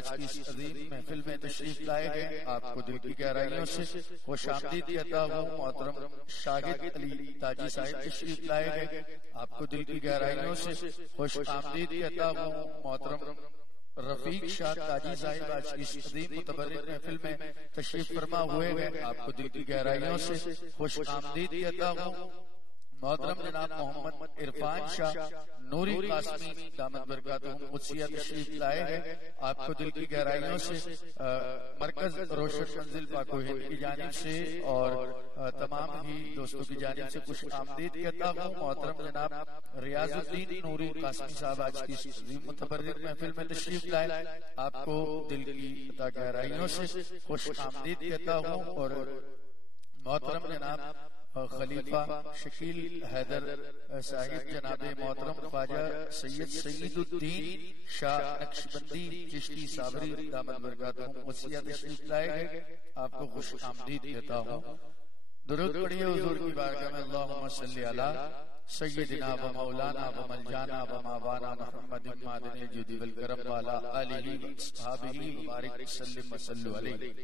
आज की इस अजीम महफिल में तशरीफ लाए हैं, आपको दिल की गहराइयों से खुशामदीद कहता हूँ। मोहतरम शाहिद अली ताजी साहिब तशरीफ लाए हैं, आपको दिल की गहराइयों से खुशामदीद कहता हूँ। मोहतरम रफीक शाह ताजी साहिब आज की इस अजीम मुतबर्रिक महफिल में तशरीफ फरमा हुए हैं, आपको दिल की गहराइयों से खुशामदीद कहता हूँ। मोहतरम जनाब मोहम्मद इरफान शाह नूरी कासमी दामद बरकातुहू कुद्सिया तशरीफ लाए हैं, आपको दिल की गहराइयों से मरकज रोशन मंजिल पाको हिंद की जानिब से और तमाम ही दोस्तों की जानिब से खुश आमदीद कहता हूँ। मोहतरम जनाब रियाजुद्दीन नूरी कासमी साहब आज की इस मुतबर्रिक महफिल में तशरीफ लाए, आपको दिल की गहराइयों से खुश आमदीद कहता हूँ। और मोहतरम जनाब खलीफा शकील हैदर साहिब जनाब मोहतरम ख्वाजा सैयद सईदुद्दीन शाह नक्शबंदी चिश्ती साबरी दामद बरकातुहू कुद्सिया तशरीफ लाए हैं, आपको खुश आमदीद कहता हूँ। दुरूद पढ़िए हुजूर की बारगाह में, अल्लाहुम्मा सल्ली अला सय्यदिना व मौलाना व मलजाना व मावाना मुहम्मदिन मादनिल जुदी वल करम वाला आलिही व अस्हाबिही व बारिक वसल्लिम व सल्लु अलैहि।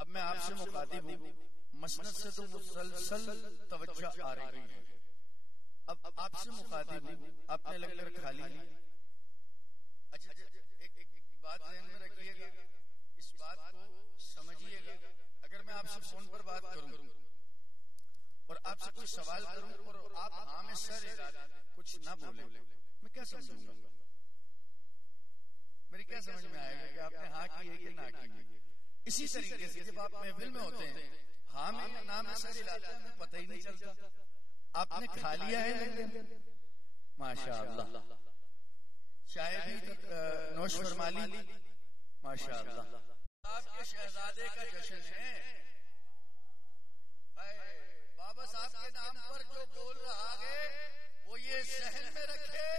अब मैं आपसे मुखातिब हूँ, मसनद से तो मुसलसल तवज्जो आ रही है। अब आपसे मुखातिब हूँ, आपने लंगर खा ली। अच्छा, एक बात ध्यान में रखिएगा, इस बात को समझिएगा। अगर मैं आपसे फोन पर बात करूं और आपसे कोई सवाल करूं और आप हाँ में सर हिला कुछ ना बोले, मैं क्या समझूंगा? मेरी क्या समझ में आएगा कि आपने हाँ की है कि ना की है? इसी तरीके से जब आप महफिल में होते हैं, हाँ में या ना में सर हिलाते हैं, हमें पता ही नहीं चलता। आपने खा लिया है लंगर, माशाअल्लाह, चाय भी नोश फरमा ली, माशाअल्लाह। आपके शहजादे का जश्न है, बाबा साहब के नाम पर जो बोल रहा है वो ये सहन में रखे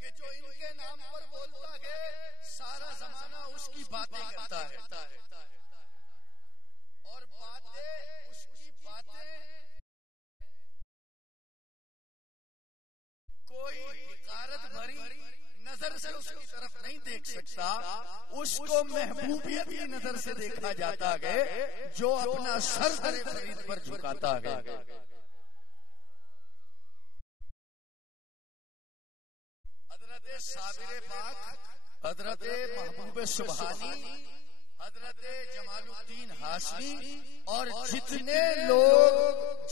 कि जो इनके नाम पर बोलता है सारा जमाना उसकी बातें करता है, और बातें उसकी बातें कोई हिकारत भरी नजर से उसकी तरफ नहीं देख सकता, उसको महबूबियत की नजर से देखा जाता है जो अपना सर दरे फरीद पर झुकाता है। हजरत साबिर पाक, हजरत महबूब सुबहानी, हजरत जमालुद्दीन हाशमी और जितने लोग,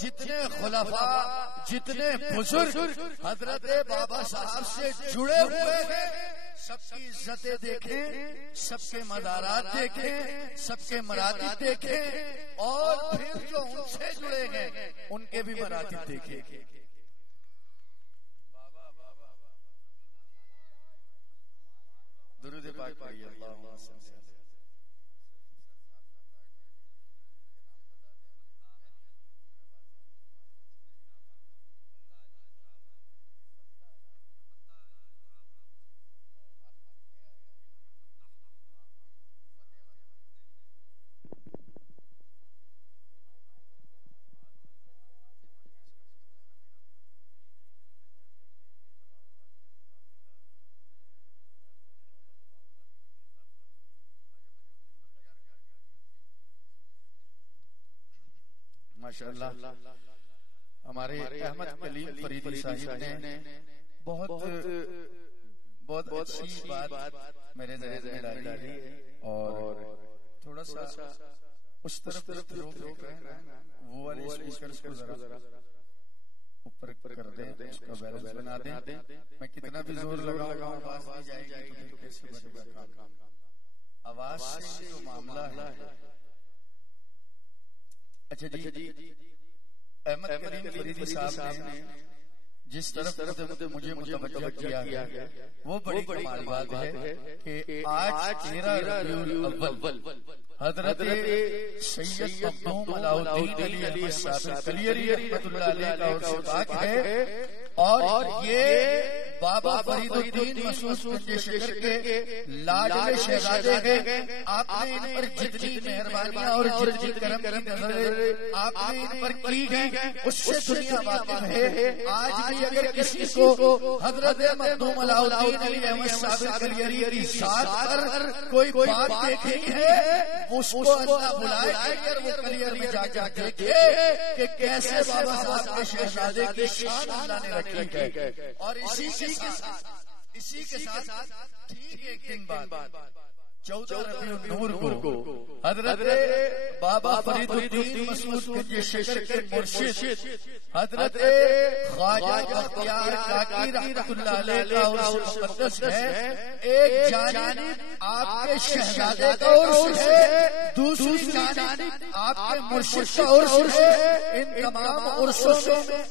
जितने खुलफा, जितने बुजुर्ग हजरत बाबा साहब से जुड़े हुए हैं, सबकी इज्जतें देखें, सबके मज़ारात देखें, सबके मरातिब देखें, और फिर जो उनसे जुड़े हैं उनके भी मरातिब देखें। दुरूद पाक पढ़िए, अल्लाहुम्मा सल्ली अलैहि। माशाअल्लाह, हमारे अहमद कलीम फरीदी साहिब ने बहुत बहुत अच्छी बात मेरे जहन में डाली है, और थोड़ा सा उस तरफ लोग वो वाले स्पीकर्स को जरा ऊपर कर दें, उसका बैलेंस बना दें। मैं कितना भी जोर लगाऊंगा आवाज नहीं जाएगी, तो कैसे बनेगा काम? आवाज से जो मामला है। अच्छा जी, अहमद करीम फरीदी साहब ने जिस तरफ मुझे मुतवज्जो किया वो बड़ी कमाल बात है कि आज 13 रबीउल अव्वल हजरत सैयद मखदूम अलाउद्दीन अली साबिर कलियरी रहमतुल्लाह अलैह का उर्स है और ये बाबा फरीदुद्दीन मसूद गंजे शकर के लाडले शहजादे हैं। आपने इन पर जितनी मेहरबानियां और जितनी करम की नजर आपने इन पर की है उससे दुनिया वाकिफ है। आज भी अगर किसी को हजरत मखदूम अलाउद्दीन अली अहमद साबिर कलियरी की जात पर कोई बात देखनी है उसको अल्लाह बुलाए अगर वो कलियर में जाकर देखे कि कैसे बाबा साहब के शहजादे की शान अल्लाह ने रखी है। और इसी के साथ ठीक एक दिन बाद 14 रबीउल नूर को हजरत बाबा फरीदुद्दीन मसूद गंजे शकर के मुर्शिद हजरत ख्वाजा बख्तियार काकी रहमतुल्लाह अलैह का उर्स मुक़द्दस है। एक जानिब आपके शहजादे का उर्स है, दूसरी जानिब आपके मुर्शिद का उर्स है। इन तमाम उर्सों में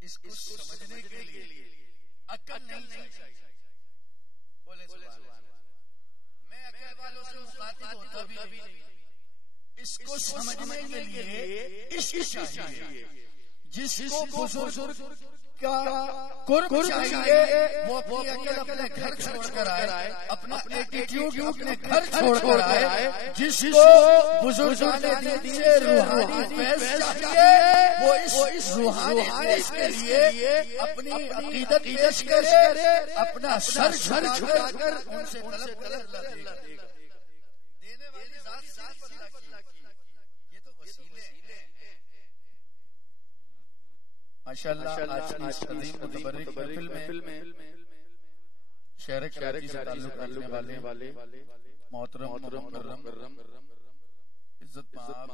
इसको समझने के लिए अक्ल नहीं चाहिए। बोले मैं अक्ल वालों से मुखातिब होता भी नहीं। इसको समझने के लिए इश्क चाहिए। जिसको बुजुर्ग का कुर्ब चाहिए वो अपनी अकल अपने घर छोड़कर आए, अपना एटीट्यूड अपने घर छोड़कर आए। जिसको बुजुर्गाने दीन से रूहानी फैज़ चाहिए वो इस रूहानी फैज़ के लिए अपनी अकीदत पेश करे, अपना सर झुकाकर उनसे तलब देगा। देने वाली ज़ात पर अल्लाह की ये तो वसीले हैं। माशाअल्लाह आज की इस अजीम मुतबर्रिक महफिल में शहर कराची से ताल्लुक रखने वाले मोहतरम मुकर्रम इज्जत माब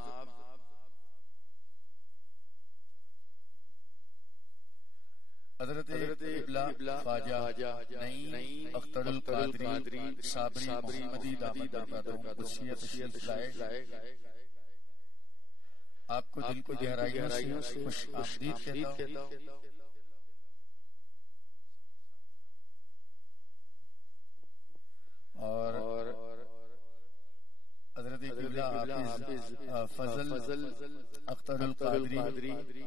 हजरत इब्ला ख्वाजा नईम अख्तरुल कादरी साबरी मोहम्मदी दामद बरकातहू कुदसियत लाए आपको दिल की गहराइयों से खुश आमदीद कहता हूँ। और हज़रत क़िबला हाफ़िज़ फजल अख्तरुल कादरी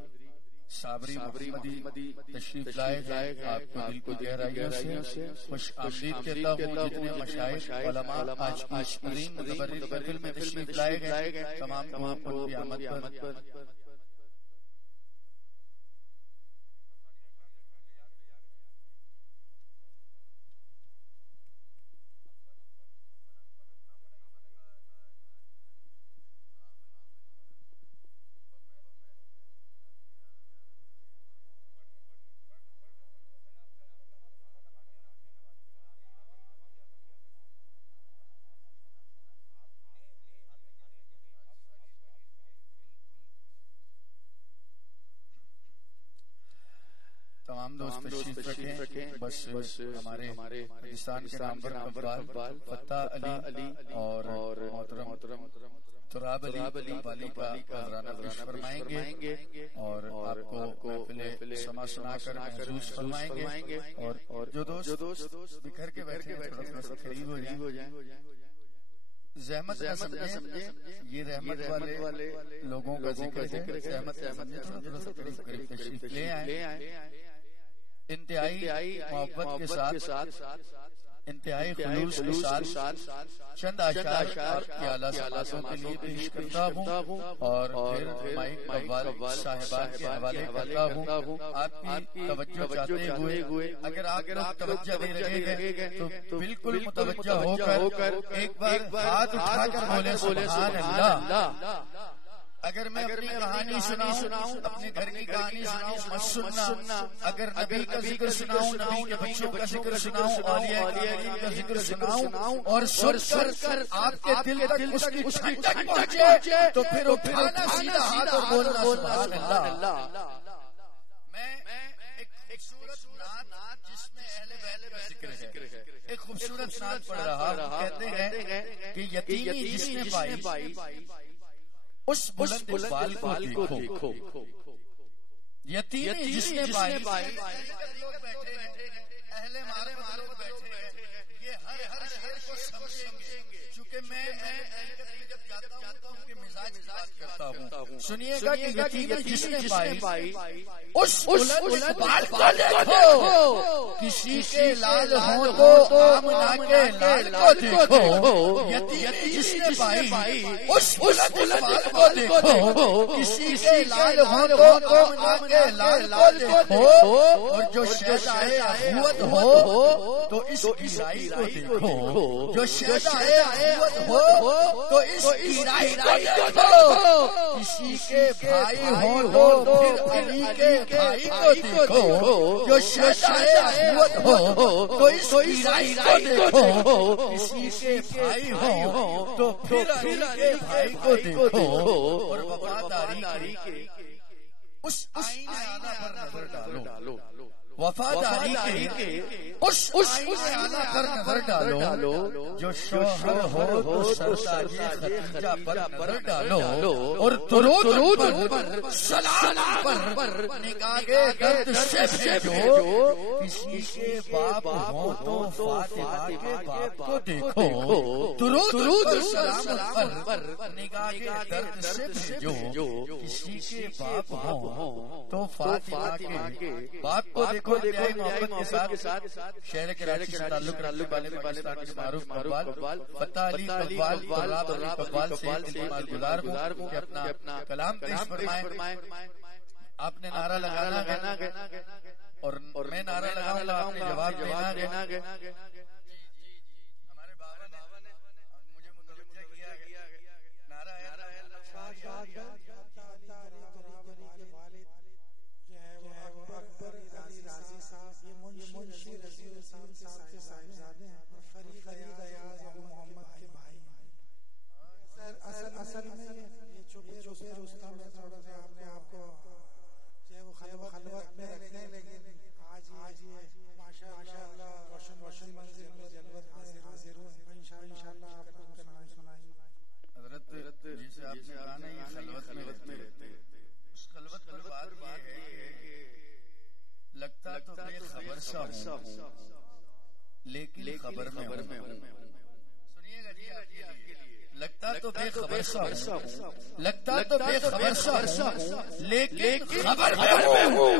साबरी मोहम्मदी तशरीफ लाए। आपको दिल की गहराइयों से खुश आमदीद कहता हूँ। जितने मशाइख उलमा आज की इस अज़ीम मुतबर्रिक महफिल में तशरीफ लाए गए तमाम को क़यामत पर तमाम दोस्त तशरीफ रखें। बस हमारे पाकिस्तान के नाम पर अब्बाल फत्ताह अली और मोहतरम तुराब अली वाली का नजराना पेश फरमाएंगे और आपको महफिल समा सुनाकर महसूस फरमाएंगे। और जो दोस्त बिखर के बैठे थोड़ा सा करीब हो जाए, ज़हमत न समझे ये रहमत वाले लोगों का जिक्र है। ज़हमत न समझे थोड़ा सा करीब तशरीफ ले आए। इंतहाई मोहब्बत के साथ इंतहाई खुलूस के साथ चंद आशार आपकी आला समातों के लिए पेश करता हूँ और फिर माइक कव्वाल साहिबान के हवाले करता हूँ। आपकी तवज्जो चाहते हुए अगर आप लोग तवज्जो दे रहे हैं तो बिल्कुल मुतवज्जो होकर एक बार हाथ उठाकर बोले सुभान अल्लाह। अगर मैं अपनी कहानी सुनाऊं, अपने घर की कहानी सुनाऊं, मत सुनना। अगर नबी का जिक्र सुनाऊं, नबी के बच्चों का जिक्र सुनाऊं, औलिया का जिक्र सुनाऊं और सुनकर आपके दिल तक उसकी ठंडक पहुंचे तो फिर उठाना सीधा हाथ और बोलना सुभान अल्लाह। मैं एक खूबसूरत नात जिसमें अहले बहले का जिक्र है, एक खूबसूरत नात पढ़ रहा, कहते हैं कि यतीमी जिसने पाई उस बुलंद इकबाल को देखो, यतीमी जिसने पाई। अहले मारिफत लोग बैठे हैं, ये हर शेर को समझेंगे, क्योंकि मैं जब जाता हूँ कि मिजाज बात करता हूँ। सुनिएगा कि यतीमी जिसने पाई उस बुलंद इकबाल को देखो, किसी के लाल हो तो आमना के लाल को देखो। यतीमी जिसने पाई उस बुलंद इकबाल को देखो, किसी के लाल हो तो आमना के लाल को देखो। और जो शहदाए अखुवत हो तो इस ईराई को देखो, जो शहदाए अखुवत हो तो इस ईराई को देखो। किसी के भाई हो तो फिर अली के भाई को देखो, जो शहदाए अखुवत हो तो इस ईराई को देखो। किसी के भाई हो तो फिर अली के भाई को देखो। और वफादारी के उस आईने आला पर नजर डालो, वफादारी के उस आईने पर नजर डालो। जो शोहर हो तो सरताजे खदीजा पर नजर डालो। और दुरूद पर सलाम पर निगाहे दर्द से भेजो। किसी के बाप हो तो फातिमा के बाप को देखो। दुरूद सलाम पर निगाहे दर्द से भेजो। किसी के बाप हो तो फातिमा के बाप को देखो। मोहब्बत के साथ शहर कराची से ताल्लुक वाले पाकिस्तान के मारूफ इकबाल फतेह अली इकबाल से इल्तिमास गुजार हूँ कि अपना कलाम पेश फरमाएं। आपने नारा लगाना है और मैं नारा लगाऊंगा, आपने जवाब देना है। हमारे बाबा ने मुझे मुतवज्जह किया, नारा है असल में ये छुपे रुस्तम में थोड़ा सा अपने आप को चाहे वो खलवत में रखते हैं, लेकिन आज ये माशाअल्लाह रोशन मंजिल में जलवत में हाजिर हो। इंशाअल्लाह आपको सुनाएंगे। हज़रत जिसे आपने कहा ना ये खलवत में रहते हैं, उस खलवत पर बात ये है कि लगता तो बेखबर सा हूँ लेकिन खबर में हूँ। सुनिएगा जी आपके लिए, लगता तो बेखबर सा हूँ, लगता तो बेखबर सा हूँ लेकिन खबर में हूँ।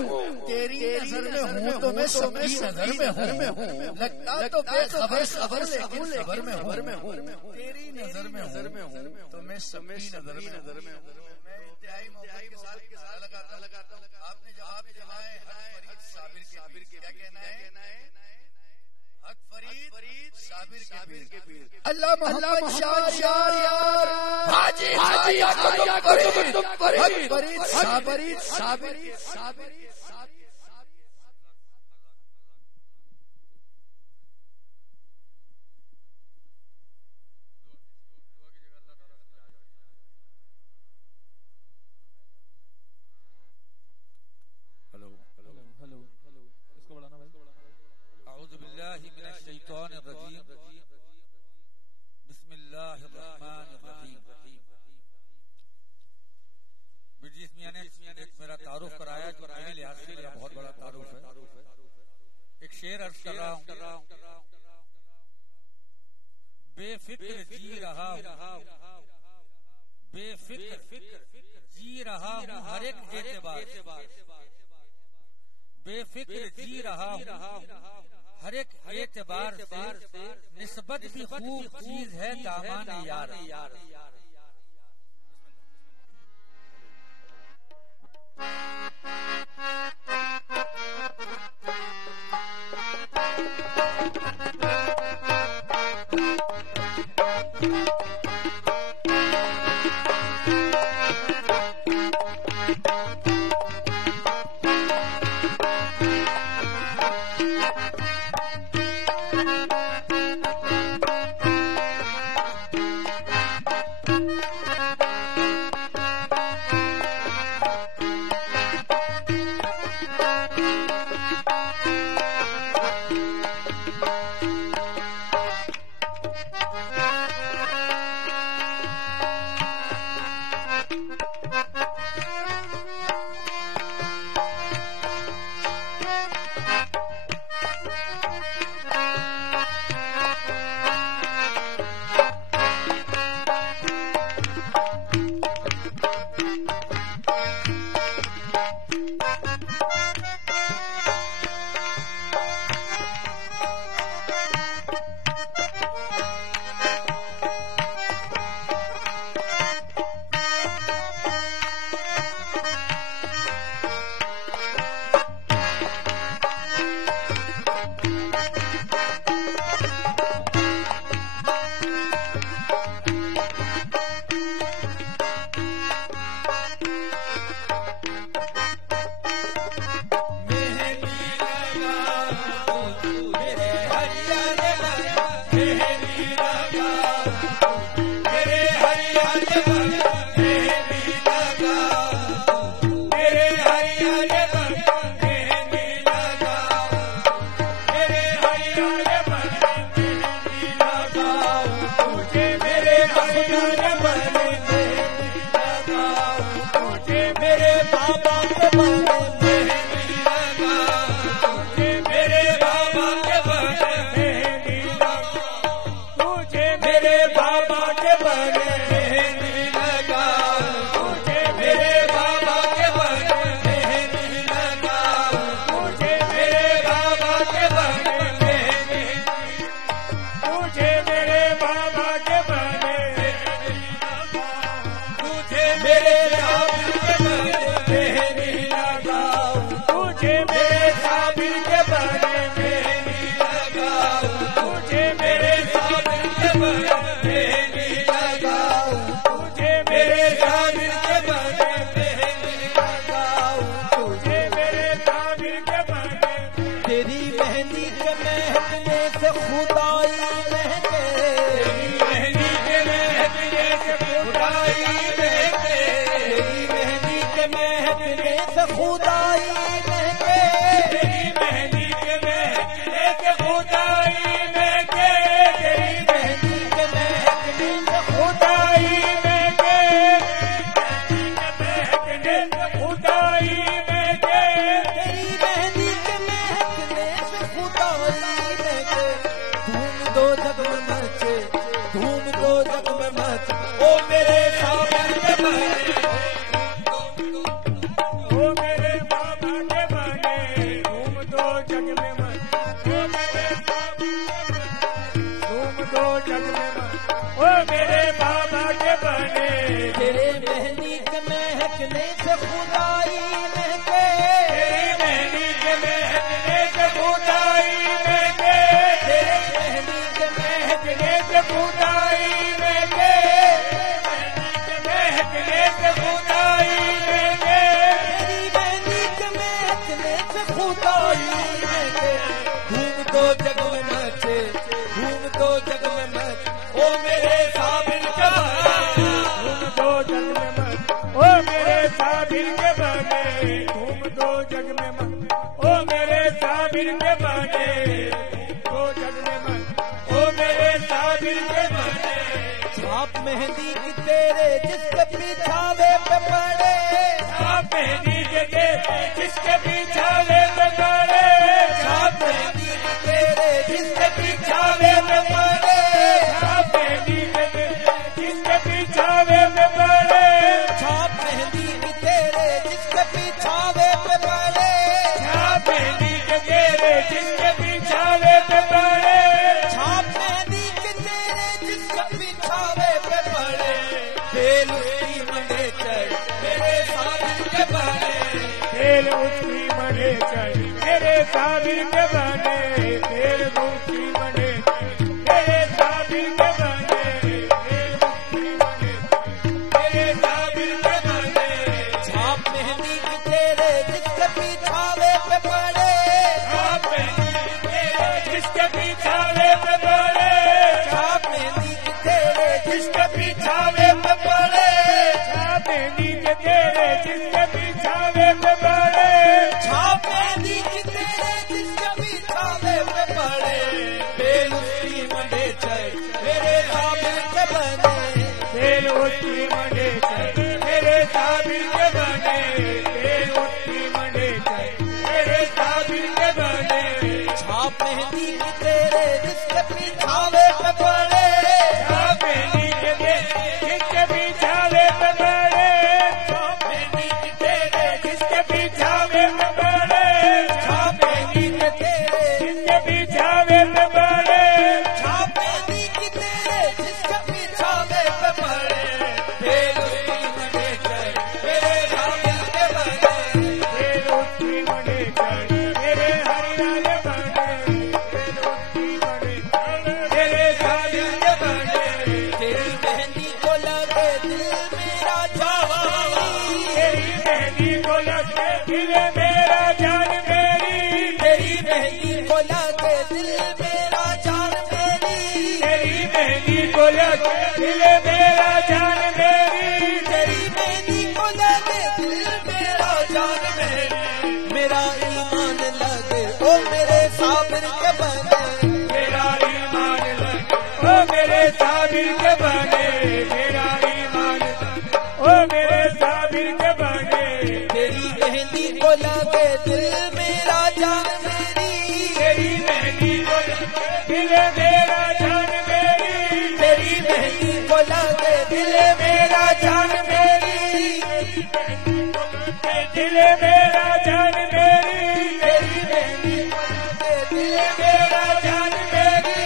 तेरी नजर में हूँ तो मैं सबकी नजर में हूँ। लगता तो बेखबर लेकिन खबर में हूँ। तेरी नजर में हूँ तो मैं सबकी नजर में हूँ। मैं इंतहाई मोहब्बत के साथ लगाता हूँ। आपने जवाब दिया है हक फरीद साबिर के, क्या कहना है? हक फरीद साबिर के पीर अल्लाह मोहम्मद शार हाजी हक फरीद साबिर। मेरा तारुफ कराया जो मेरे लिहाज से मेरा बहुत बड़ा तारुफ है। एक शेर अर्ज कर रहा हूँ। बेफिक्र जी रहा हूँ, बेफिक्र जी रहा हूँ हर एक एतबार, बेफिक्र जी रहा हूँ हर एक एतबार से। निस्बत भी खूब चीज है दामान यार। मेरे बाबा के बने मेहंदी लगाऊं, तुझे मेरे बाबा के बने मेहंदी लगाऊं, तुझे मेरे बाबा के बने मेहंदी, तुझे मेरे बाबा के बने तुझे मेरे साबिर के बने मेहंदी लगाऊं, तुझे मेरे साबिर के बने मेहंदी लगाऊं, तुझे मेरे साबिर के बने मेहंदी लगाऊं, तुझे मेरे साबिर के बने मेहंदी लगाऊं, तुझे मेरे साबिर के बने। तेरी मेहंदी के महकने से खुदाई महके, तेरी मेहंदी के महकने से खुदाई महके, तेरी मेहंदी के महकने से खुदाई महके, तेरी मेहंदी के महकने से खुदाई महके, तेरी मेहंदी के महकने से खुदाई महके, महकने से खुदाई महके, तेरी मेहंदी के महकने से खुदाई महके। धूम दो जग में मचे, धूम दो जग में मचे, ओ मेरे साबिर के बने, ओ मेरे बाबा के बने, धूम दो जग में मचे, ओ मेरे धूम दो जग में मचे, ओ मेरे बाबा के बने। तेरे मेहंदी के महकने से खुदाई महके, तेरी मेहंदी के महकने से खुदाई महके, तेरी मेहंदी के महकने से खुदाई महके, महकने से खुदाई महके, तेरी मेहंदी के महकने से खुदाई महके। धूम दो जग में मचे, धूम दो जग में मचे, ओ मेरे साबिर के बने, धूम दो जग में मचे, ओ मेरे साबिर के बने, धूम दो जग में मचे, ओ मेरे साबिर के बने, दो जग में मचे, ओ मेरे साबिर के बने। छाप मेहंदी की तेरे जिसके पिछावे पे पड़े, छाप मेहंदी के तेरे जिसके पिछावे पे पड़े, छाप मेहंदी के तेरे जिसके पिछावे पे पड़े, छाप मेहंदी के तेरे जिसके पिछावे पे पड़े, छाप मेहंदी के तेरे जिसके पिछावे पे पड़े, छाप मेहंदी के तेरे जिसके पिछावे पे पड़े, छाप मेहंदी के तेरे जिसके पिछावे पे पड़े। बेल उसकी मने चढ़ मेरे साबिर के बने, बेल उसकी मने चढ़ मेरे साबिर के बने, बेल उसकी मने मेरे साबिर के बने, बेल उसकी मने मेरे साबिर के बने। छाप मेहंदी के तेरे जिसके पिछावे पे पड़े, छाप मेहंदी के तेरे जिसके पिछावे पे पड़े, छाप मेहंदी के तेरे जिसके पिछावे पे पड़े, छाप मेहंदी के तेरे जिसके पिछावे पे पड़े, छाप मेहंदी के तेरे जिसके पिछावे पे पड़े। बेल उसकी मने चढ़ मेरे साबिर के बने, बेल उसकी मने चढ़ मेरे साबिर के बने, बेल उसकी मने चढ़ मेरे साबिर के बने। छाप मेहंदी के तेरे जिसके पिछावे पे पड़े, छाप मेहंदी के तेरे जिसके पिछावे पे पड़े, छाप मेहंदी के तेरे जिसके पिछावे पे पड़े, छाप मेहंदी के तेरे जिसके पिछावे पे पड़े, छाप मेहंदी के तेरे जिसके पिछावे पे पड़े। बेल उसकी मने चढ़ मेरे साबिर के बने, बेल उसकी मने चढ़ मेरे हरिलाल बने, बेल उसकी मने चढ़ मेरे साबिर के बने। तेरी मेहंदी को लगे दिल मेरा जान, तेरी मेहंदी को लगे दिल मेरा जान मेरी, तेरी मेहंदी को लगे दिल मेरा जान मेरी, तेरी मेहंदी को लगे दिल मेरा जान मेरी, तेरी मेहंदी को लगे दिल मेरा जान मेरी। मेरा ईमान लगे ओ मेरे साबिर के बने, मेरा ईमान लगे ओ मेरे साबिर के बने, मेरा ईमान लगे ओ मेरे साबिर के बने। तेरी मेहंदी को लगे दिल मेरा जान मेरी, तेरी मेहंदी को लगे दिल मेरा जान मेरी, तेरी मेहंदी को लगे दिल मेरा जान मेरी, दिल मेरा जान मेरी, तेरी मेहंदी को लगे दिल मेरा जान मेरी,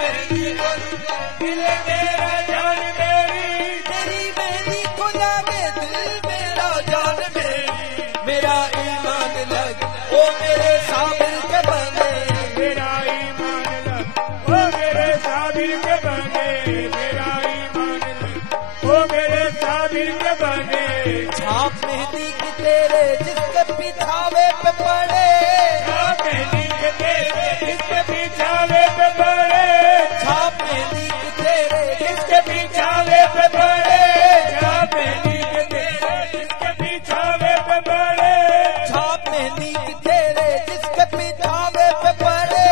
तेरी मेहंदी को लगे दिल मेरा जान मेरी, तेरी मेहंदी को लगे दिल मेरा जान मेरी, मेरा ईमान लग ओ मेरे साबिर के बने, मेरा ईमान लग ओ मेरे साबिर के बने, मेरा ईमान लग ओ मेरे साबिर के बने। छाप मेहंदी की तेरे जिसके पिछावे पे पड़े, छाप मेहंदी के तेरे जिसके पिछावे पे पड़े, छाप मेहंदी के तेरे जिसके पिछावे पे पड़े, छाप मेहंदी के तेरे जिसके पिछावे पे पड़े, छाप मेहंदी के तेरे जिसके पिछावे पे पड़े,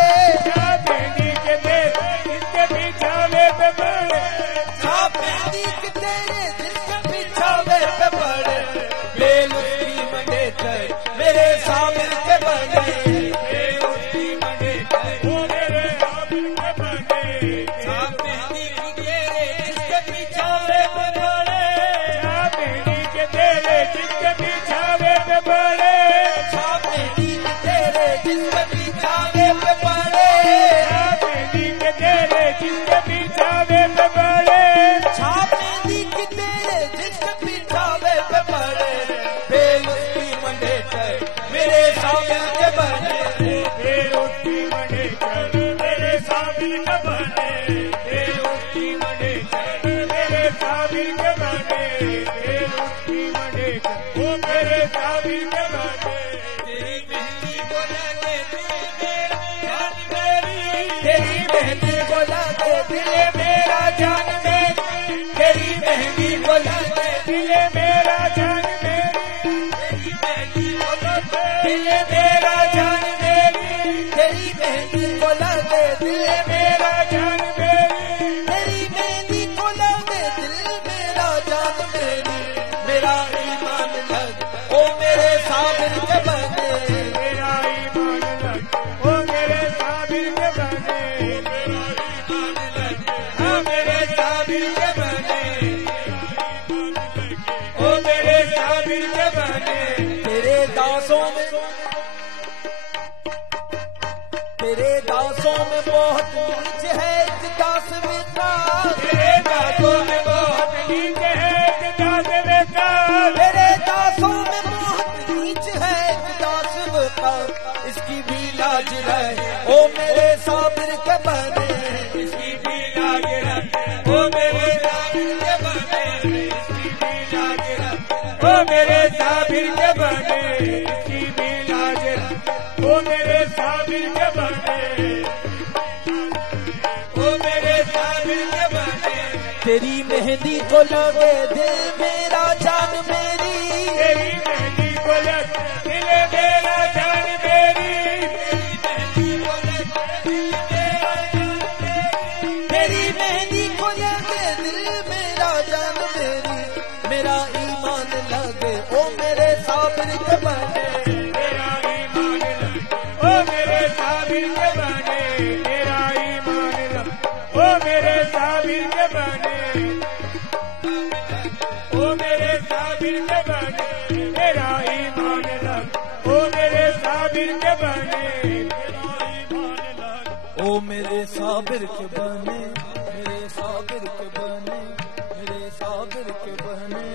छाप मेहंदी के तेरे जिसके पिछावे पे पड़े, छाप मेहंदी के तेरे जिसके पिछावे पे पड़े, बेलुस्ती मंडेतर मेरे साबिर के बने, बेलुस्ती मंडेतर वो मेरे साबिर के बने। छाप मेहंदी के तेरे जिसके पिछावे पे पड़े, छाप मेहंदी के तेरे जिसके पिछावे पे पड़े, छाप मेहंदी के तेरे जिसके पिछावे पे पड़े, छाप मेहंदी के तेरे जिसके पिछावे पे पड़े, छाप मेहंदी के तेरे जिसके पिछावे पे पड़े, बेलुस्ती मंडेतर मेरे साबिर के बने, बेलुस्ती मंडेतर मेरे साबिर के बने, बेलुस्ती मंडेतर मेरे साबिर के बने, बेलुस्ती मंडेतर वो मेरे साबिर के बने। तेरी मेहंदी को लगे दिल मेरा जान मेरी, तेरी मेहंदी को लगे दिल मेरा जान मेरी, तेरी मेहंदी को लगे दिल मेरा जान मेरी, तेरी मेहंदी को लगे दिल मेरा जान मेरी, तेरी मेहंदी को लगे दिल मेरा जान मेरी, तेरी मेहंदी को लगे दिल मेरा जान मेरी, मेरा ईमान लग ओ मेरे साबिर के बने, मेरा ईमान लग ओ मेरे साबिर के बने, मेरा ईमान लग ओ मेरे साबिर के बने, ओ मेरे साबिर के बने। तेरे दासों में बहुत नीच है एक दास बेटा, तेरे दासों में बहुत नीच है एक दास बेटा, तेरे दासों में बहुत नीच है एक दास बेटा, इसकी भी लाज रहे ओ मेरे साबिर के बने, इसकी भी लाज रहे ओ मेरे साबिर के बने, इसकी भी लाज रहे ओ मेरे साबिर के बने, इसकी भी लाज रहे ओ मेरे साबिर के बने, ओ मेरे साबिर के बने। तेरी मेहंदी को लगे दिल मेरा जान मेरी, तेरी मेहंदी को लगे दिल मेरा जान मेरी, तेरी मेहंदी को लगे दिल मेरा जान मेरी, तेरी मेहंदी को लगे दिल मेरा जान मेरी, मेरा ईमान लगे ओ मेरे साबिर के बने, मेरा ईमान लगे ओ मेरे साबिर के बने, मेरा ईमान लगे ओ मेरे साबिर के बने, ओ मेरे साबिर के बने, मेरा ईमान लग ओ मेरे साबिर के बने, मेरा ईमान लग ओ मेरे साबिर के बने, मेरे साबिर के बने, मेरे साबिर के बने।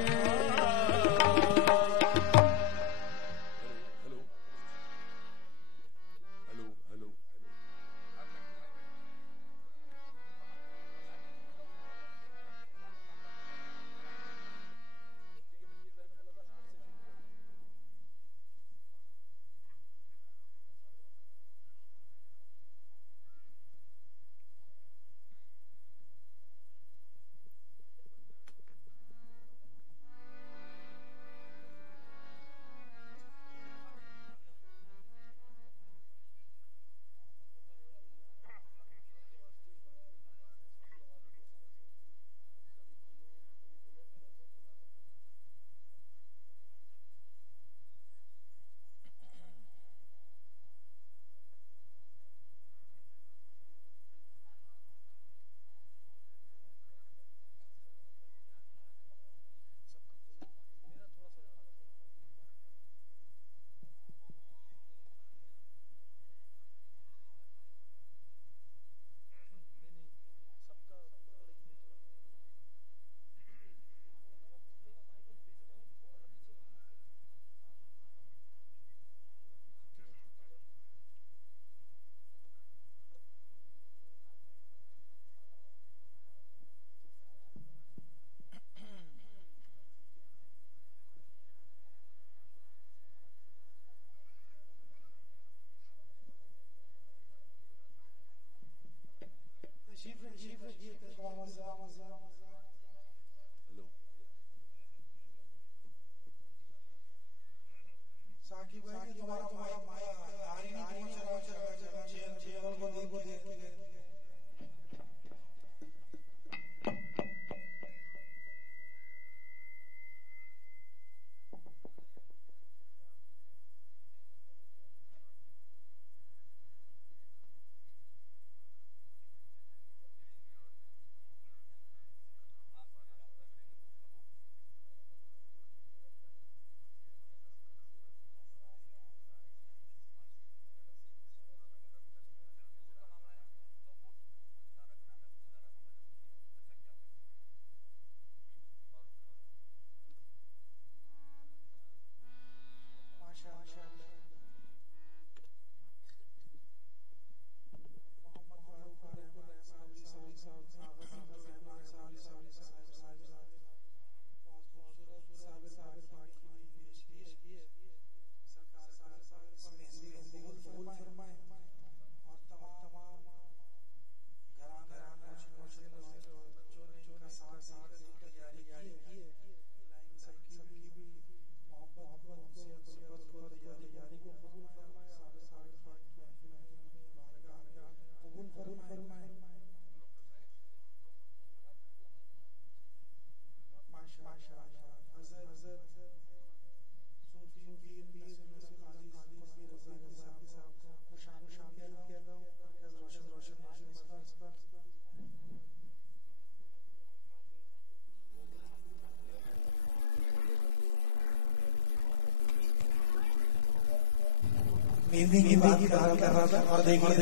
हिंदी की बात कर रहा था। और देखिए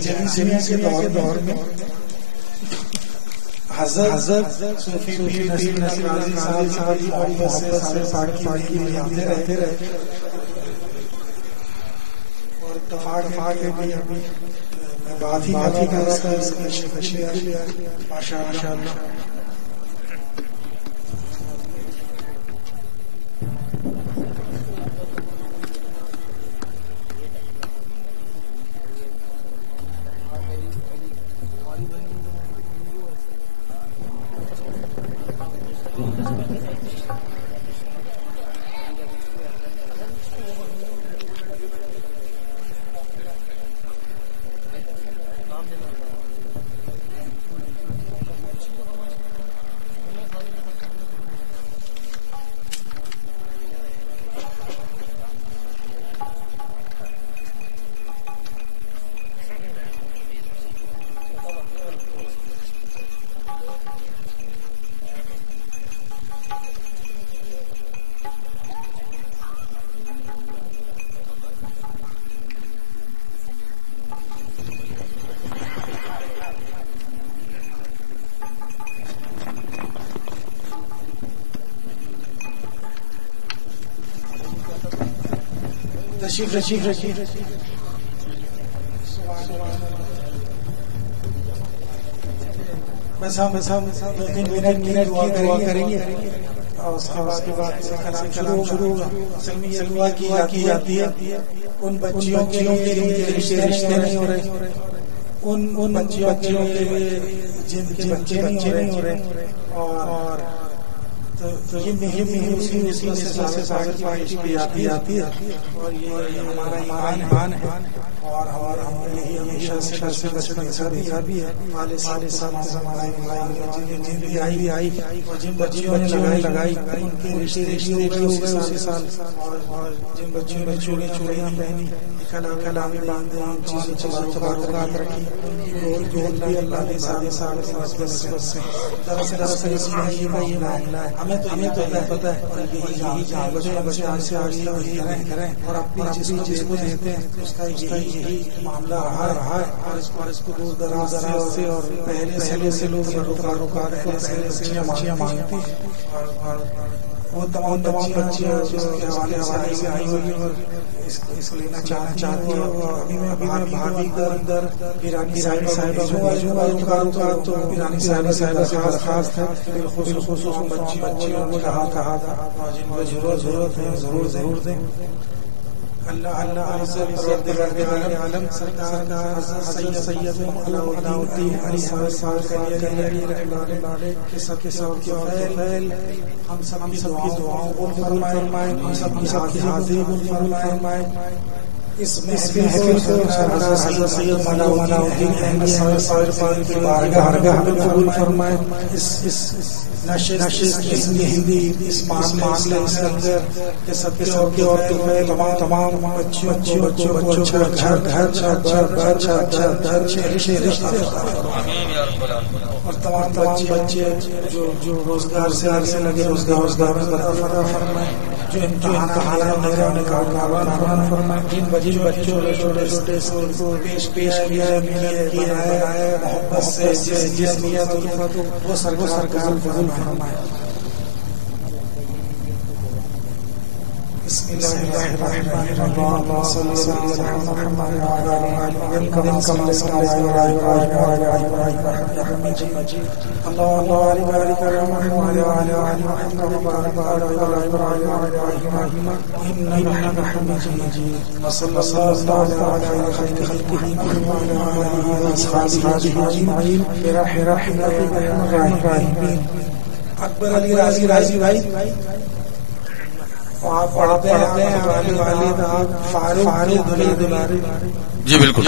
जमीन के दौर में हज़रत सूफी पीर नसीर गाजी साहब की मोहब्बत से सारे की लिखते रहते और इत्तेफाक है भी अभी बात ही कर रहा था इसकी माशाअल्लाह। रशीफ बस हम 2-3 मिनट दुआ करेंगे और उसके बाद कलाम शुरू होगा। सलमिया की जाती है उन बच्चियों के लिए रिश्ते नहीं हो रहे, उन बच्चियों के लिए जिनके बच्चे नहीं हो रहे, और तो ये मुहिम उसी से साबित की जाती है। और ये हमारा ईमान है और हम यही हमेशा से बचपन से भी है। वाले हमारा जिंदगी आई और जिन बच्चियों ने लगाई उनके रिश्ते हो गए उसी साल, और जिन बच्चियों ने चूड़ियां पहनी, कलामी बांधे, तबारुकात रखी, गोद भी अल्लाह ने सारे से। दरअसल इसमें ये मामला है। हमें तो पता है बच्चे से आगे करें और अपनी जिसको देते हैं उसका यही मामला रहा है। और इसको दूर दराज से और पहले से लोग पहले से बच्चियां मांगती और वो तमाम बच्चियां जिसके हवाले से आई हुई और इसको लेना चाहती है। अभी मैं भाभी को अंदर ईरानी साहिबा तो ईरानी साहिबा से खास था, बिलखुसूस बच्चियों को कहा था जिनको जरूरत है जरूर दें। अल्लाह आलम सरकार का सैयद अलाउद्दीन अली के सब हम सबकी दुआओं को कबूल फरमाए, हम सबकी हाजिरी कबूल फरमाए। इस महफिल को हज़रत सैयद अलाउद्दीन अहमद साहिब की बारगाह में कबूल फरमाए। इस नशिस्त हिंदी इस मामले के अंदर के सबके और तमाम बच्चों रिश्ते और तमाम बच्चे जो रोजगार से लगे रोजगार में बरकरार फरमाए, जो इम्तिहान फरमाए, जिन बच्चों ने छोटे पेश किया है मोहब्बत से जिस नियत वो सरकार कबूल फरमाए। अकबर अली राजी भाई आप पढ़ते हैं आपके वालिद आप फारूक दुलारी। जी बिल्कुल।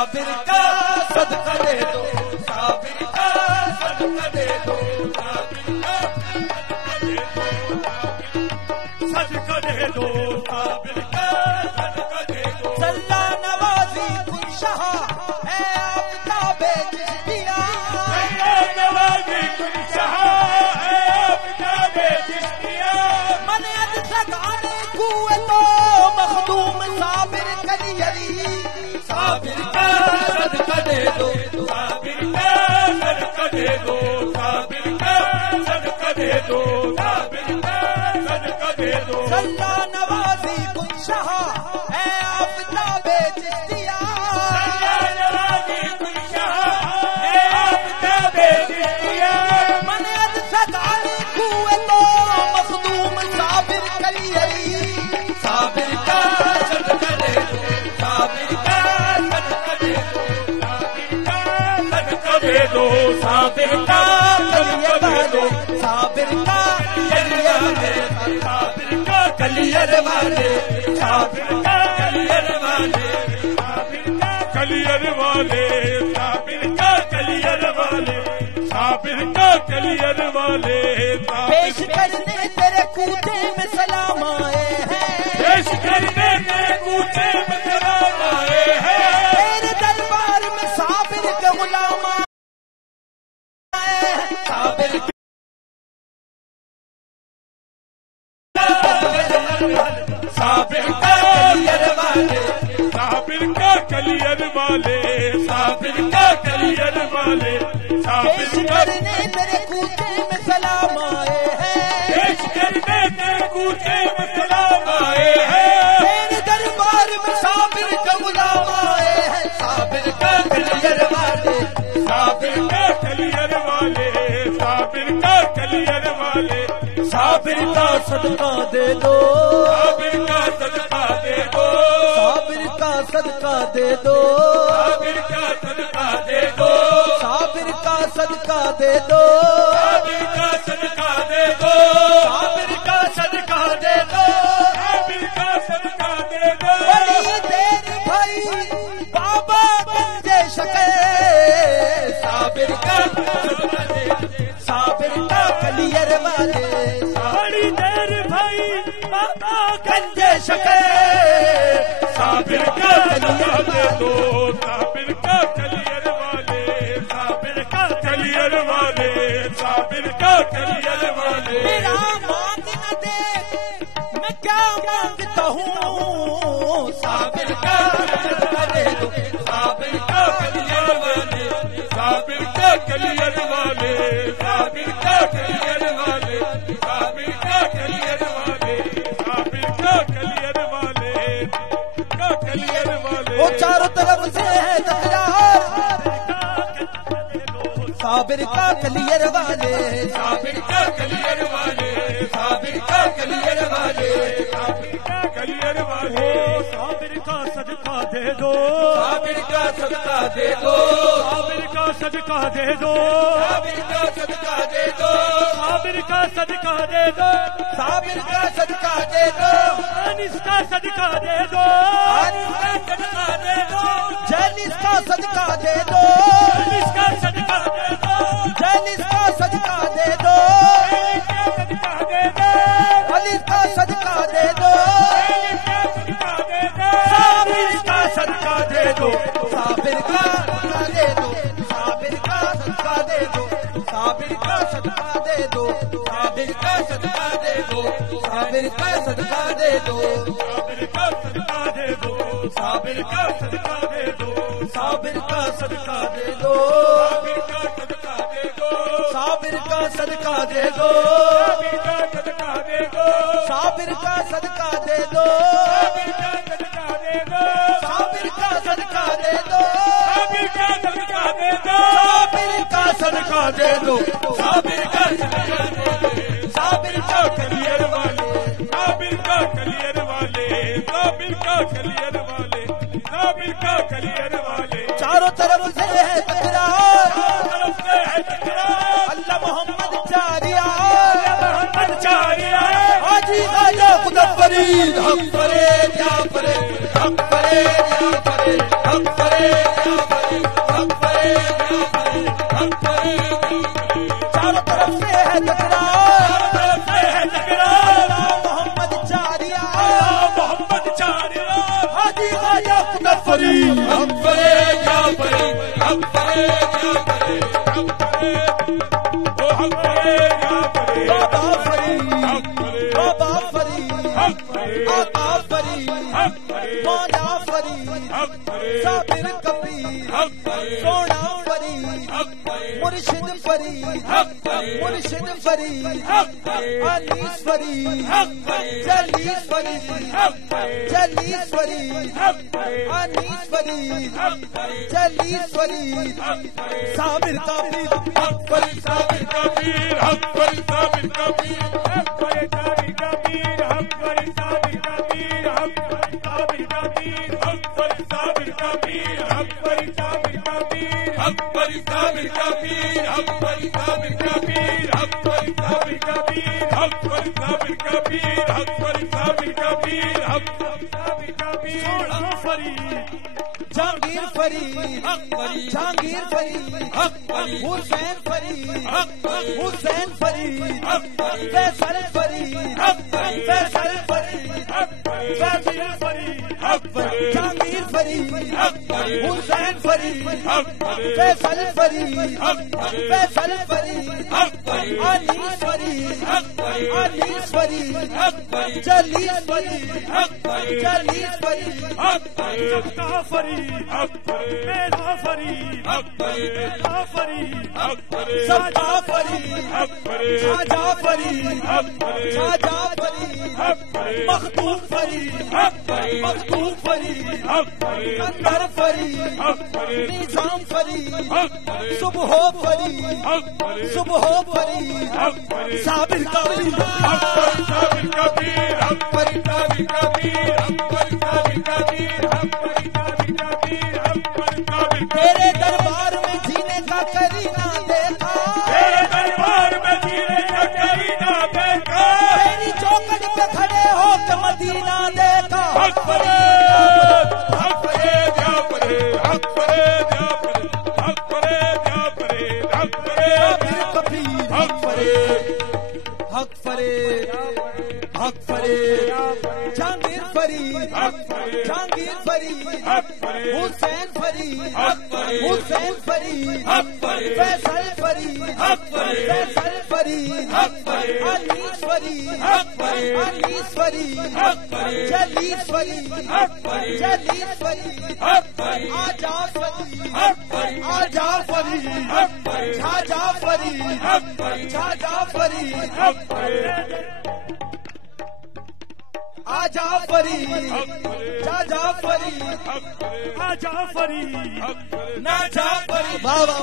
साबिर का सदका दे दो, साबिर का सदका दे दो, सदका दे दो, साबिर का सदका दे दो। सल्ला नवाजी कुल शाह है आफताबे चिश्तिया, सल्ला नवाजी कुल शाह है आफताबे चिश्तिया। मन अद सगाने कुए तो मखदूम साबिर कलियरी, साबिर का सदका दे दो, साबिर का सदका दे दो, साबिर का सदका दे दो, साबिर का सदका दे दो। सल्ला नवाजी कुल शाह है आफताबे चिश्तिया, सल्ला नवाजी कुल शाह है आफताबे चिश्तिया। मन अद सगाने कुए तो मखदूम साबिर कलियरी, साबिर का सदका दे दो, साबिर का सदका दे दो, साबिर का सदका दे दो, साबिर का सदका दे दो, साबिर का कलियर वाले, साबिर का कलियर वाले, साबिर का कलियर वाले, साबिर का कलियर वाले, साबिर का कलियर वाले। पेश करने तेरे कूचे में सलाम आए हैं, पेश करने तेरे कूचे में सलाम आए हैं। तेरे दरबार में साबिर के गुलाम आए हैं, साबिर साबिर का कलियर वाले, साबिर का कलियर वाले, साबिर का कलियर वाले, पेश करने तेरे कूचे में सलाम आए हैं, पेश करने तेरे कूचे में सलाम आए हैं। तेरे दरबार में साबिर का गुलाम आए हैं, साबिर का कलियर वाले, साबिर का कलियर वाले, साबिर का कलियर वाले। साबिर का सदका दे दो, साबिर का सदका दे दो, साबिर का सदका दे दो, साबिर का सदका दे दो, साबिर का सदका दे दो, साबिर का सदका दे दो, साबिर का सदका दे दो, साबिर का सदका दे दो। बड़ी देर भाई बाबा गंजे शके, साबिर का सदका दे दो, साबिर का कलियर वाले, बड़ी देर भाई बाबा गंजे शके, साबिर का सदका दे दो, साबिर का कलियर वाले, साबिर का कलियर वाले, साबिर का कलियर वाले। मेरा मांग न दे मैं क्या मांगता हूँ, साबिर का सदका दे दो, साबिर का कलियर वाले, साबिर का कलियर वाले, साबिर का कलियर वाले, साबिर का कलियर वाले, साबिर का कलियर वाले, का कलियर वाले। वो चारों तरफ से है तकरार, साबिर का कलियर वाले, साबिर का कलियर वाले, साबिर का कलियर वाले, साबिर का कलियर वाले। साबिर का सदका दे दो, साबिर का सदका दे दो, साबिर का सदका दे दो, साबिर का सदका दे दो, साबिर का सदका दे दो, साबिर का सदका दे दो, अनिस का सदका दे दो, अनिस का सदका दे दो, जैनिस का सदका दे दो, जैनिस का सदका दे दो, जैनिस का सदका दे दो, अनिस का सदका दे दो, साबिर का सदका दे दो, साबिर का सदका दे दो, साबिर का सदका दे दो, साबिर का सदका दे दो, साबिर का सदका दे दो, साबिर का सदका दे दो, साबिर का सदका दे दो, साबिर का सदका दे दो, साबिर का सदका दे दो, साबिर का सदका दे दो, साबिर का सदका दे दो, साबिर का सदका दे दो, साबिर का सदका दे दो, साबिर का सदका दे दो, साबिर का सदका दे दो, साबिर का कलियर वाले, साबिर का कलियर वाले, साबिर का कलियर वाले, साबिर का कलियर वाले। चारों तरफ से है तकरार, चारों तरफ से है तकरार, अल्लाह मोहम्मद चारिया, अल्लाह मोहम्मद चारिया, हाजी आजा खुदा फरीद, हक फरीद या फरीद, हक फरीद या फरीद, हक फरीद या हक करे जा करे हक करे ओ हक करे जा करे बाबा फरीद हक करे बाबा फरीद हक करे आका फरीद हक करे मौला फरीद हक करे साबिर कबीर हक करे सोना फरीद हक करे मुर्शिद फरीद हक करे मुर्शिद फरीद हक करे अनीस फरीद हक करे जलीस फरीद हक करे जलीस फरीद हक करे अनीस फरीद हक करे जलीस फरीद हक करे साबिर कबीर हक करे साबिर कबीर हक करे साबिर कबीर हक करे साबिर कबीर हक करे साबिर कबीर हक करे साबिर कबीर हक करे साबिर कबीर हक करे साबिर कबीर हक करे साबिर कबीर हक करे साबिर कबीर हक करे साबिर कबीर हक करे साबिर कबीर हक करे साबिर कबीर हक करे साबिर कबीर सोना फरीद जहांगीर फरीद हक फरीद जहांगीर फरीद हक फरीद हुसैन फरीद हक फरीद हुसैन फरीद हक फरीद फैसल फरीद हक फरीद फैसल फरीद हक फरीद फैसल फरीद हक फरीद जहांगीर फरीद हक फरीद हुसैन फरीद हक फरीद फैसल फरीद हक फरीद फैसल फरीद हक फरीद अनीस फरीद हक फरीद अनीस फरीद हक फरीद जलीस फरीद हक फरीद जलीस फरीद हक फरीद सबका फरीद हक फरीद मेरा फरीद हक फरीद मेरा फरीद हक फरीद सबका फरीद हक फरीद साजा फरीद हक फरीद साजा फरीद हक फरीद मखदूम फरीद हक फरीद मखदूम फरीद हक फरीद अंदर फरीद हक फरीद निजाम फरीद हक फरीद सुबह फरीद हक फरीद सुबह फरीद हक फरीद साबिर कबीर हक फरीद साबिर कबीर हक फरीद साबिर कबीर हक फरीद साबिर कबीर हक फरीद साबिर कबीर हक फरीद साबिर तेरे दरबार में जीने का करीना देखा तेरे दरबार में जीने का करीना देखा तेरी चौखट पे खड़े हो के मदीना देखा हक फरीद हक फरीद या फरीद हक फरीद या फरीद हक फरीद या फरीद हक फरीद कबीर हक फरीद हक फरीद हक फरीद जहांगीर फरीद हक फरीद जहांगीर फरीद हक फरीद हुसैन फरीद हक फरीद हुसैन फरीद हक फरीद फैसल फरीद हक फरीद फैसल फरीद हक फरीद अनीस फरीद हक फरीद अनीस फरीद हक फरीद जलीस फरीद हक फरीद जलीस फरीद हक फरीद आजा फरीद हक फरीद आजा फरीद हक फरीद झाजा फरीद हक फरीद झाजा फरीद हक फरीद आजा फरीद जाजा फरीद आजा फरीद ना जा फरीद वाह वाह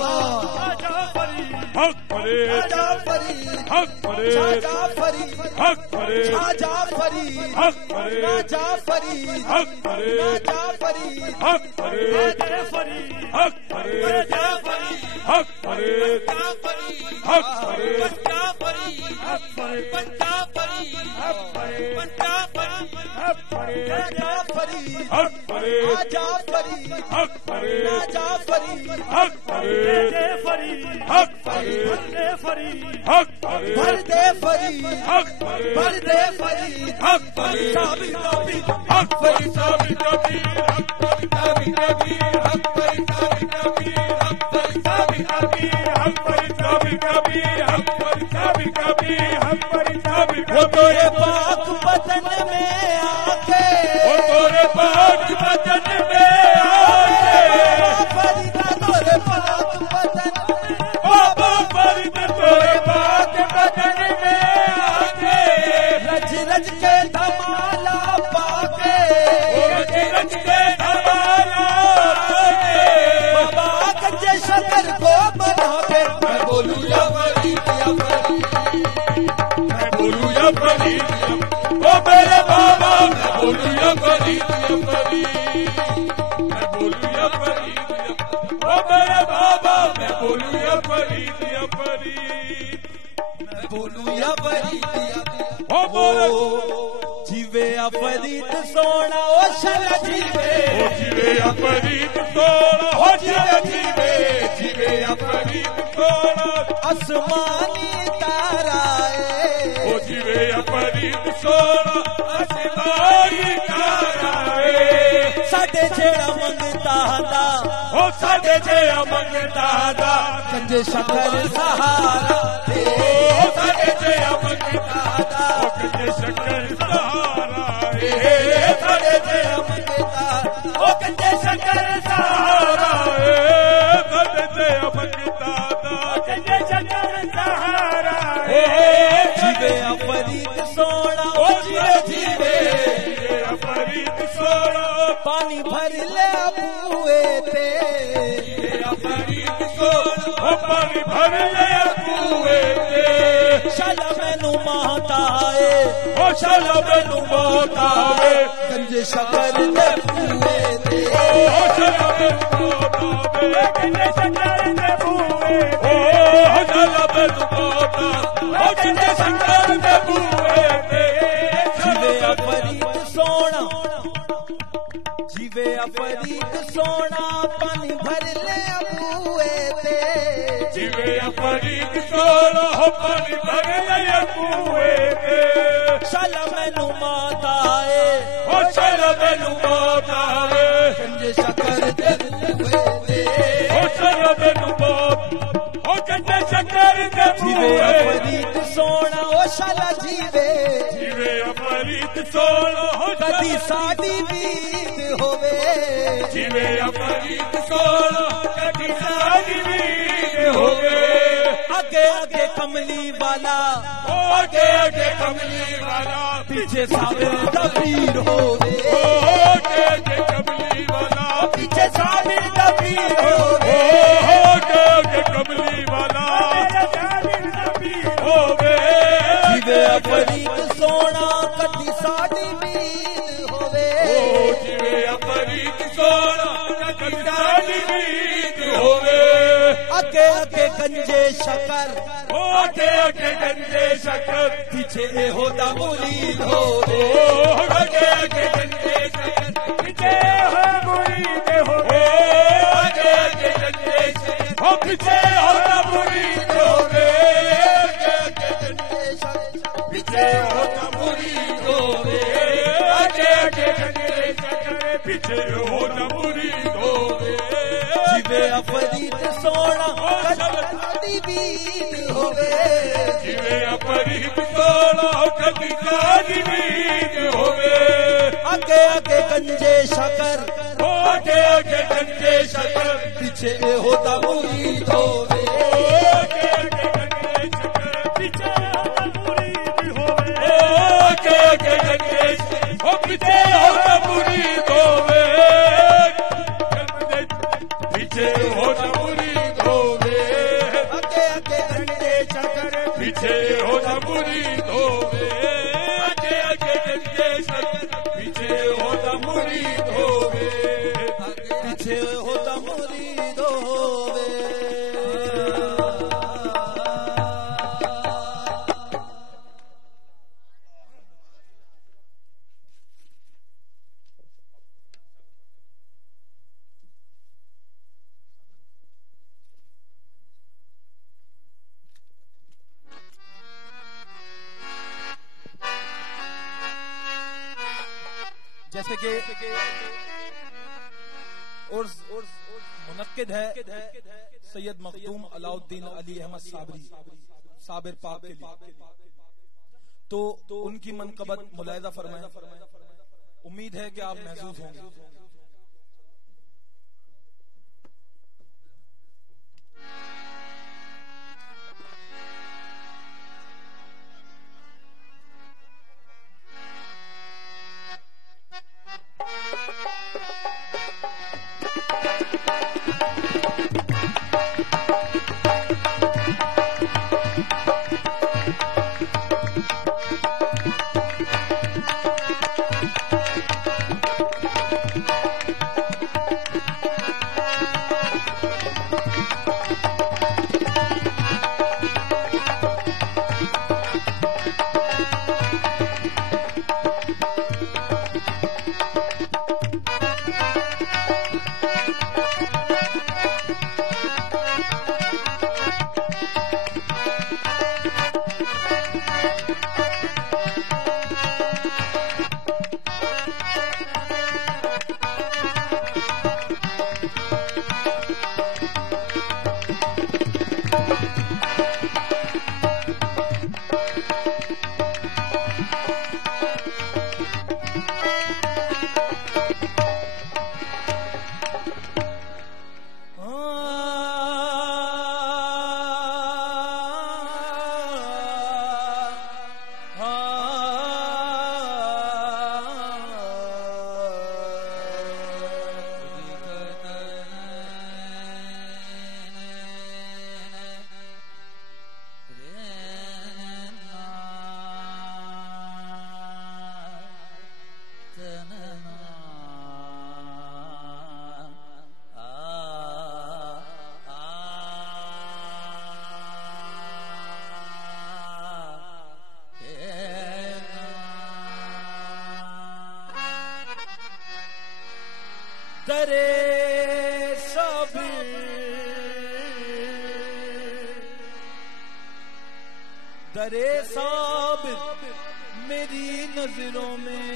आजा फरीद हक फरीद आजा फरीद हक फरीद जाजा फरीद हक फरीद आजा फरीद हक फरीद ना जा फरीद हक फरीद ना जा फरीद हक फरीद दे फरीद हक फरीद जा फरीद हक फरीद जा फरीद हक फरीद जा फरीद हक फरीद जा फरीद हक फरीद जा फरीद हक फरीद आजा फरीद हक फरीद आजा फरीद हक फरीद आजा फरीद हक फरीद दे फरीद हक फरीद दे फरीद हक फरीद भर दे फरीद हक फरीद भर दे फरीद हक फरीद साबिर कबीर हक फरीद साबिर कबीर हक फरीद साबिर कबीर हक फरीद साबिर कबीर हक फरीद साबिर कबीर हक फरीद साबिर कबीर हक फरीद साबिर कबीर हक फरीद साबिर वो तेरे पाक बदन में आके वो तेरे पाक बदन में आके फरीदा तेरे पाक बदन में बाबा फरीद तेरे पाक बदन में आके रज रज के धमाला पाके रज रज के धमाला पाके बाबा कच्चे शक्कर को बना के मैं बोलूं या फरीद मैं बोलूं या फरीद ओ मेरे बाबा मैं बोलूं या फरीद मैं बोलूं या फरीद ओ मेरे बाबा मैं बोलूं या फरीद मैं बोलूं या फरीद ओ बोलो जीवे या फरीद सोना ओ शला जीवे ओ जीवे या फरीद सोना ओ शला जीवे जीवे या फरीद सोना आसमानी तारा ओ जीवे या फरीद सोना आसमानी तारा साडे जेड़ा मंगता दा ओ साडे जेड़ा मंगता दा कंजे शकर सहारा ओ साडे जेड़ा मंगता दा ओ कंजे शकर सहारा साडे जेड़ा मंगता ओ कंजे शकर सहारा साडे जेड़ा मंगता दा कंजे शकर सहारा जीवे फरीद सोना ओ जीवे फरीद सोना पानी भर ले बुए ते फरीद सोना ओ पानी भर ले बुए ते शाला मैनू माताए ओ शाला मैनू माताए कंजे शकर दे बुए ते ओ शाला मैनू माताए कंजे शकर दे बुए ओ शाला मैनू माता ओ कंजे शकर दे बुए ते जीवे फरीद सोना जीवे फरीद सोना पानी भर ले बुए ते जीवे फरीद सोना हो पानी भर ले बुए ते शाला मैनू माताए ओ शाला मैनू माताए कंजे शकर दे बुए ते ओ शाला मैनू माता ओ कंजे शकर दे बुए फरीद सोना ओ शाला जीवे जीवे फरीद सोना हो कदी साडी बीत होवे जीवे फरीद सोना कदी साडी बीत होवे आगे आगे कमली वाला ओ आगे आगे कमली वाला पीछे साबिर दा पीर होवे ओ आगे आगे कमली वाला पीछे साबिर दा पीर होवे ओ आगे आगे कमली वाला साबिर दा पीर होवे जीवे फरीद सोना कदी साडी बीत होवे ओ जीवे फरीद सोना कदी साडी बीत होवे आगे आगे गंजे शकर ओ आगे आगे गंजे शकर पीछे होदा मुरीद होवे ओ आगे आगे गंजे शकर पीछे हो मुरीद होवे आगे आगे गंजे शकर हो पीछे होदा मुरीद होवे आगे आगे गंजे शकर पीछे होदा मुरीद होवे आगे आगे गंजे शकर पीछे होदा मुरीद होवे जीवे फरीद सोना कदी बीत होवे जीवे फरीद सोना कदी साडी बीत होवे आगे आगे गंजे शकर ओ आगे आगे गंजे शकर पीछे होदा मुरीद होवे आगे आगे गंजे शकर पीछे होदा मुरीद होवे आगे आगे गंजे ओ पीछे होदा मुरीद होवे पीछे होदा मुरीद होवे आगे आगे गंजे शकर पीछे होदा मुरीद होवे आगे आगे गंजे शकर पीछे होदा मुरीद होवे पीछे होदा मुरीद होवे जैसे कि उर्स मुनक्किद है सैयद मखदूम अलाउद्दीन अली अहमद साबरी साबिर पाक के लिए, तो उनकी मनकबत मुलाहिजा फरमाएं। उम्मीद है कि आप महसूस होंगे। दरे साबिर मेरी नजरों में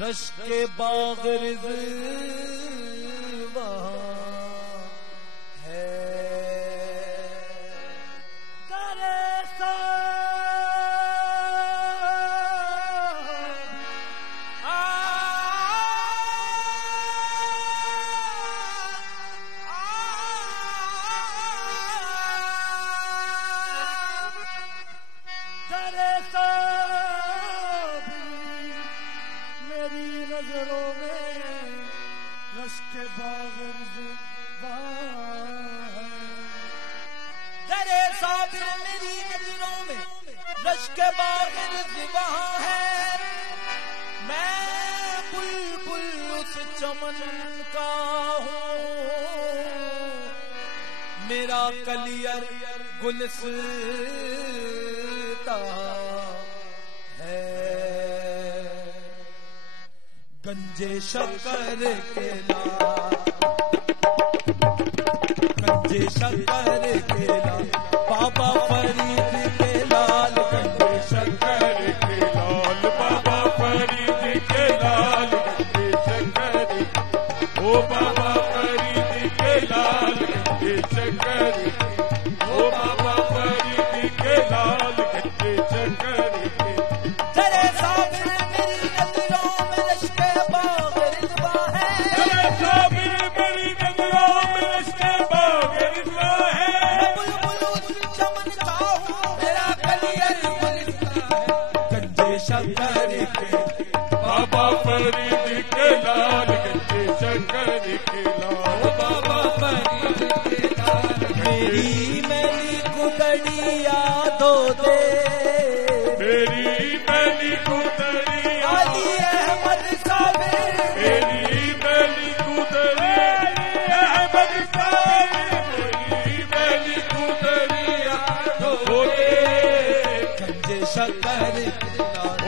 रश के बाग रिज़वा है। दरे नजरों में रश के बाग दरे साबिर मेरी नजरों में रश के बाग वहाँ है। मैं बुलबुल उस चमन का हूँ, मेरा कलियर गुलसिता है। गंजे शक्कर के लाल, गंजे शक्कर के लाल, बाबा फरीद के लाल। गंजे शक्कर के लाल, बाबा फरीद के लाल। गंजे शक्कर, ओ बाबा फरीद के लाल। गंजे शक्कर, ओ बाबा फरीद के लाल। गंजे शक्कर दरे साबिर मेरी नजरों में रश के बाग रिज़वा है। दरे साबिर मेरी नजरों में रश के बाग रिज़वा है। मैं बुलबुल उस चमन का हूँ, मेरा कलियर गुलिस्ता है। गंजे शक्कर के बाबा फरीद के लाल। गंजे शक्कर के लाल, बाबा फरीद के लाल। मेरी मैली कुदड़िया धो दे, मेरी मैली कुदड़िया अली अहमद साबिर। मेरी मैली कुदड़िया अहमद साबिर। मेरी मैली कुदड़िया धो दे। गंजे शक्कर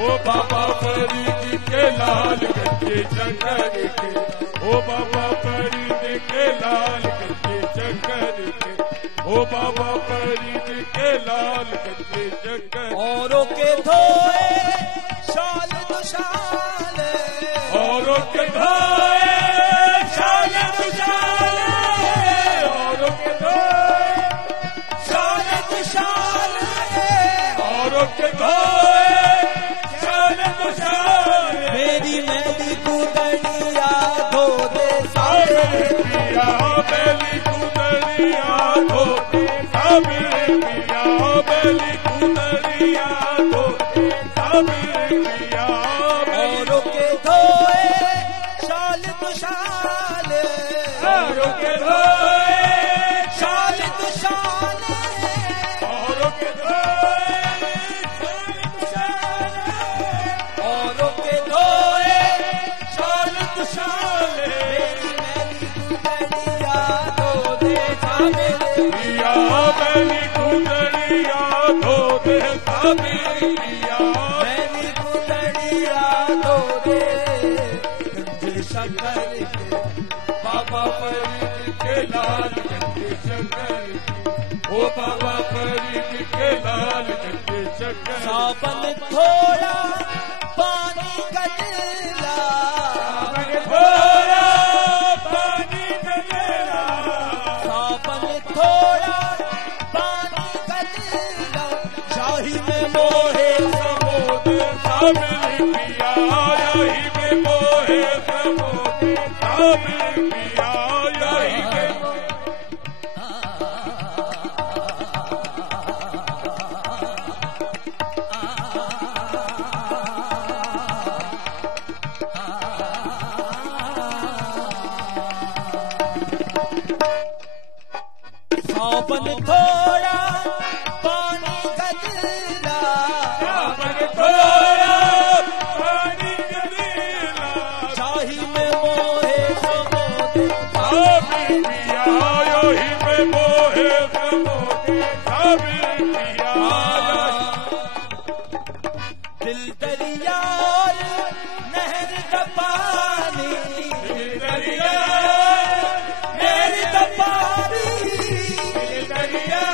ओ बाबा फरीद के लाल। गंजे शक्कर के ओ बाबा फरीद के लाल। गंजे शक्कर के ओ बाबा फरीद के लाल। गंजे शक्कर औरों के धोए शाल दुशाल, औरों के धोए शाल दुशाल, औरों के धोए शाल दुशाल, औरों के धोए शाल दुशाल। मेरी मैली कुदड़िया धो दे साबिर पिया, मैली कुदड़िया धो दे साबिर पिया, मैली कुदड़िया धो दे साबिर पिया। औरों के धोए शाल दुशाल, औरों के धोए शाल दुशाल, औरों के धोए शाल दुशाल, औरों के धोए शाल दुशाल। मेरी मैली कुदड़िया धो दे साबिर पिया, मैली कुदड़िया धो दे साबिर पिया, मैली कुदड़िया धो दे। गंजे शक्कर के बाबा फरीद के लाल। गंजे शक्कर ओ बाबा फरीद के लाल। गंजे शक्कर सावन थोड़ा पानी गजला, सावन थोड़ा पानी गजला, सावन थोड़ा पानी गजला। शाही में मोहे समोद साबिर पिया, शाही में मोहे समोद साबिर पिया, शाही में सावन थोड़ा पानी गजला, सावन थोड़ा पानी गजला। शाही में मोहे समोद साबिर पिया, शाही में मोहे समोद साबिर पिया। दिल दरिया और नहर का पानी, दिल दरिया नहर का पानी, दिल दरिया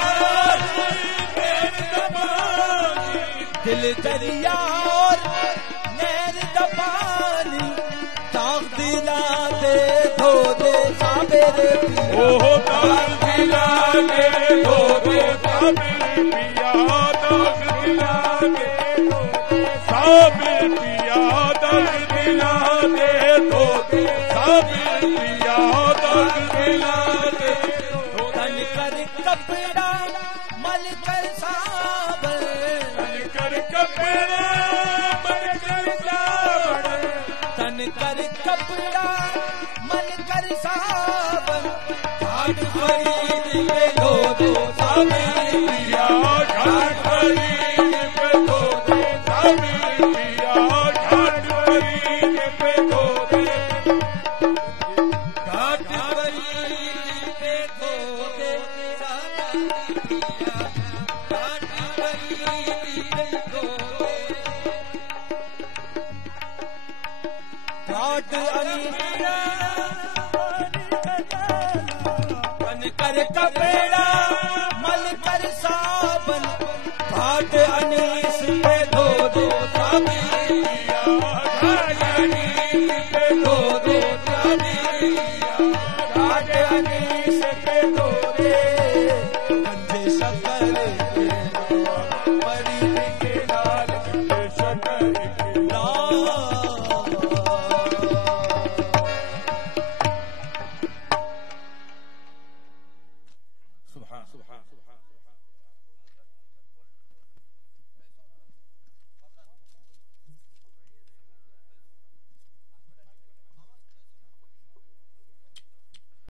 साबेरे पिया ओ दाग दिला के दो दे साबिर पिया दाग दिला के दो दे साबिर पिया दाग दिला के दो दे साबिर पिया दाग दिला के तन कर कपड़ा मल कर साबन तन कर कपड़ा मल कर साबन तन कर कपड़ा मल कर साबन घाट खरीद के दो दो साबिर पिया घाट खरीद पे दो दे साबिर पिया घाट खरीद पे दो दे घाट खरीद के दो दे साबिर पिया घाट खरीद के दो दे घाट अनिया तन कर कपड़ा मल कर साबन घाट अनीस पे दो दो साबिर पिया घाट खरीद पे दो दे साबिर घाट अनीस पे दो दे गंजे शक्कर के परी के लाल शकर